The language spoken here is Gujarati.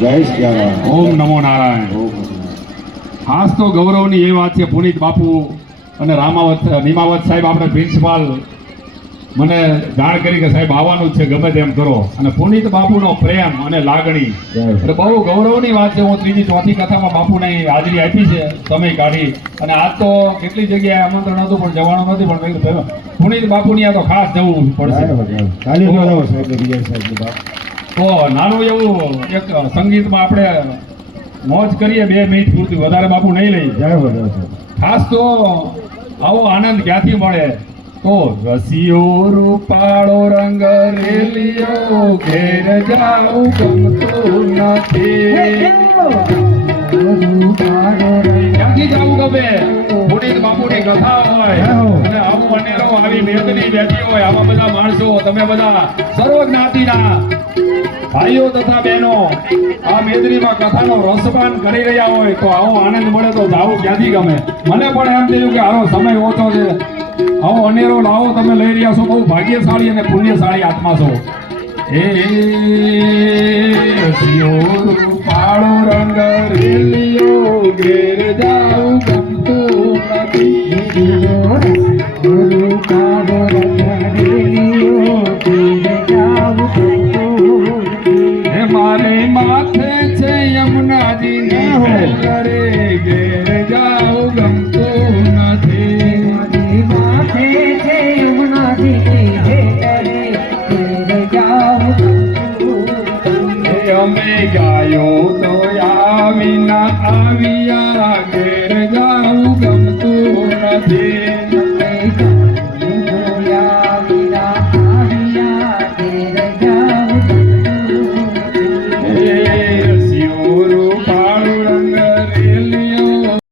જય ઓમ નમો નારાયણ. ખાસ તો ગૌરવની એ વાત છે પુનિત બાપુ અને રામાવત નિમાવત સાહેબ આપણે પ્રિન્સિપાલ. મને જાણ કરી કે સાહેબ આવવાનું જ છે ગમે તેમ કરો. અને પુનિત બાપુનો પ્રેમ અને લાગણી. એટલે બહુ ગૌરવની વાત છે હું ત્રીજી ચોથી કથામાં બાપુને હાજરી આપી છે સમય કાઢી. અને આજ તો કેટલી જગ્યાએ આમંત્રણ હતું પણ જવાનું નથી પણ પુનિત બાપુની આ તો ખાસ જવું પડશે. તો નાનું એવું એક સંગીતમાં આપણે મોજ કરીએ બે મિનિટ પૂરતી વધારે બાપુ નહીં લઈ. ખાસ તો આવો આનંદ ક્યાંથી મળે? તો રસિયો રૂપાળો રંગ રેલિયો ઘેર જાઉં ગમતું નથી. ક્યાંથી જાવું ગમે? પુનિત બાપુની કથા હોય. અને આવું અનેરો આવી મેદની બેઠી હોય. આવા બધા માણસો, તમે બધા સર્વ જ્ઞાતિના ભાઈઓ તથા બહેનો, આ મેદનીમાં કથાનો રસપાન કરી રહ્યા હોય તો આવો આનંદ મળે તો જાવું ક્યાંથી ગમે. મને પણ એમ થયું કે આનો સમય ઓછો છે. આવો અનેરો લાવો તમે લઈ રહ્યા છો. બહુ ભાગ્યશાળી અને પુણ્યશાળી આત્મા છો. એ પાળો રંગ રેલિયો ઘેર મારે માથે છે યમુનાજી ની રે ઘેર જાઉં ગમતું નથી. હે અમે ગાયો તો આવીના આવ્યા